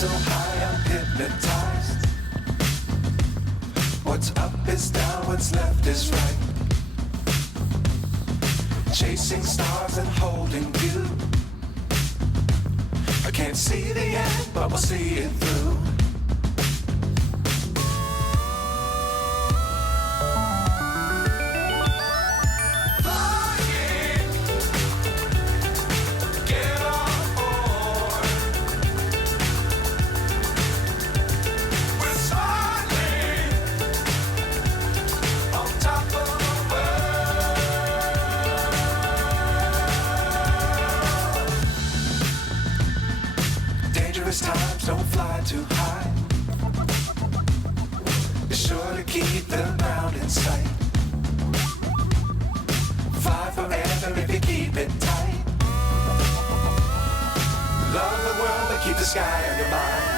so high I'm hypnotized. What's up is down, what's left is right. Chasing stars and holding you. I can't see the end, but we'll see it through. Times don't fly too high. Be sure to keep the ground in sight. Fly forever if you keep it tight. Love the world but keep the sky on your mind.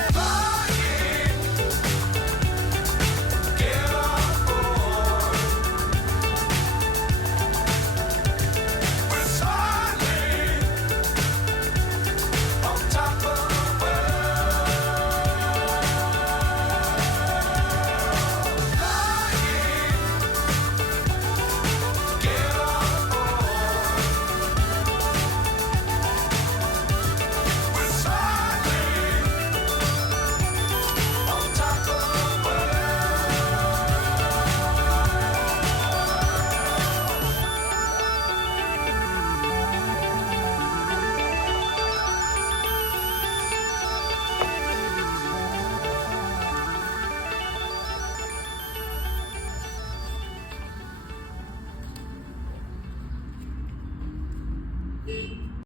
Beep.